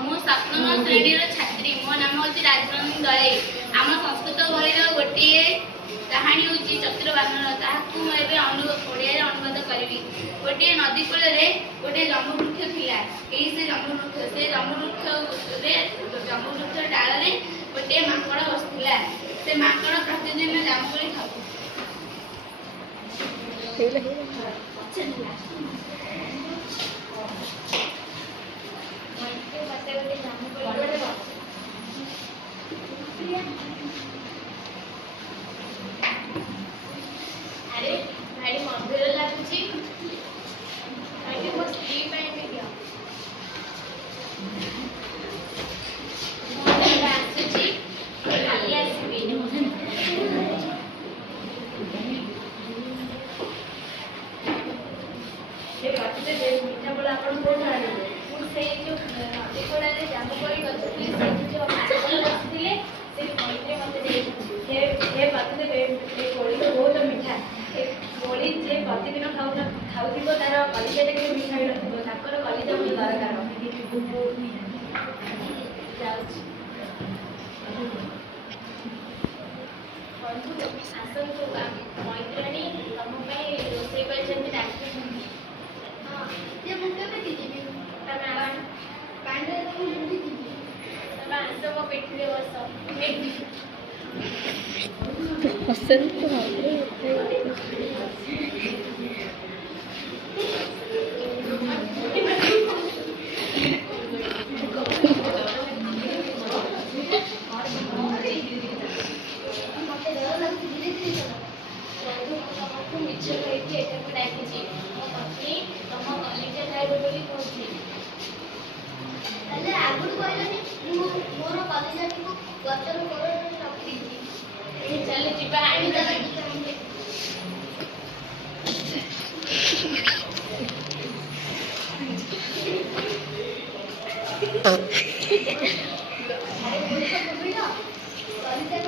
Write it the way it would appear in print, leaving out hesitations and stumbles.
ମୁଁ ସପ୍ତମ ଶ୍ରେଣୀର ଛାତ୍ରୀ। ମୋ ନାମ ହେଉଛି ରାଜନନ୍ଦିନୀ ଦଳେଇ। ଆମ ସଂସ୍କୃତ ବହିର ଗୋଟିଏ କାହାଣୀ ହେଉଛି ଚତୁର ବାନର। ତାହାକୁ ମୁଁ ଏବେ ଓଡ଼ିଆରେ ଅନୁବାଦ କରିବି। ଗୋଟିଏ ନଦୀ କୂଳରେ ଗୋଟିଏ ଜମ୍ବୁବୃକ୍ଷ ଥିଲା। ସେ ଜମ୍ବୁବୃକ୍ଷ ଡାଳରେ ଗୋଟିଏ ମାଙ୍କଡ଼ ବସିଥିଲା। ସେ ମାଙ୍କଡ଼ ପ୍ରତିଦିନ ଜାମୁକୋଳି ଖାଉଥିଲା। ଆରେ ଭାରି ମଧୁର ଲାଗୁଛି। ମୋ ସ୍ତ୍ରୀ ପାଇଁ ବି ଦିଅ। ଆସୁଛି, କାଲି ଆସିବି। ମିଠା ଫଳ ଆପଣ କୋଉଠୁ ଆଣିଲେ? ମୁଁ ସେଇ ଯୋଉ ନଦୀ କୂଳରେ ଜାମୁକୋଳି ଗଛ ଥିଲି, ସେଇଠି ଯୋଉ ମାଙ୍କଡ଼ ବସିଥିଲେ, ସେ କୋଳିରେ ମତେ ଦେଇଛନ୍ତି। ହେ ପ୍ରତିଦେବେ, ଏ କୋଳି ତ ବହୁତ ମିଠା। ଏ କୋଳି ଯେ ପ୍ରତିଦିନ ଖାଉଥିବ ତାର କଲିଜାଟା କେବେ ମିଠା ହେଇନଥିବ। ତାଙ୍କର କଲିଜା ମୋତେ ଦରକାର। ଯାଉଛି। ବନ୍ଧୁ ଆସନ୍ତୁ, ମୈତ୍ରାଣୀ ତମ ପାଇଁ ରୋଷେଇ କରିଛନ୍ତି, ଡାକୁଛନ୍ତି। ମୁଁ କେମିତି ଯିବି? ତମେ ଆସ ମୋ ପିଠିରେ ବସ। ତମକୁ ମିଛ କହିକି ଏଠାକୁ ଡାକିଛି। ମୋ ପତ୍ନୀ ତମ କଲିଜା ଖାଇବ ବୋଲି କହୁଛି। ତାହେଲେ ଆଗରୁ କହିଲନି, ମୁଁ ମୋର କଲିଜାଟିକୁ ଗଛର କୋରରେ ରଖିଦେଇଛି। ଚାଲ ଯିବା ଆଣିଦେବା। କଲିଜା